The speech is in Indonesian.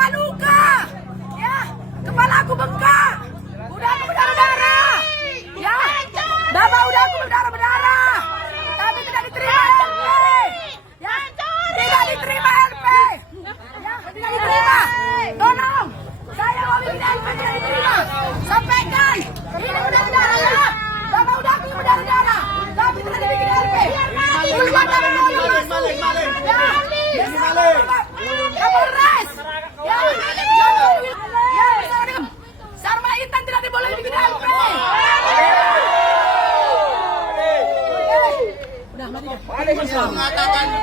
luka-luka. Ya, kepala aku bengkak. Udah aku berdarah-darah. Ya, bapak udah aku berdarah-darah. Tapi tidak diterima LP. Ya, tidak diterima LP. Ya, tidak diterima. Tolong, saya mau bikin LP tidak diterima. Sampaikan, ini berdarah-darah ya. Bapak udah aku berdarah-darah. Tapi tidak dibikin LP. Keluar dari mobil masuk. Ya, Kapolres. Ya, ya, bersama dengan Sarma Intan tidak diboleh bikin LP. Udah, mati.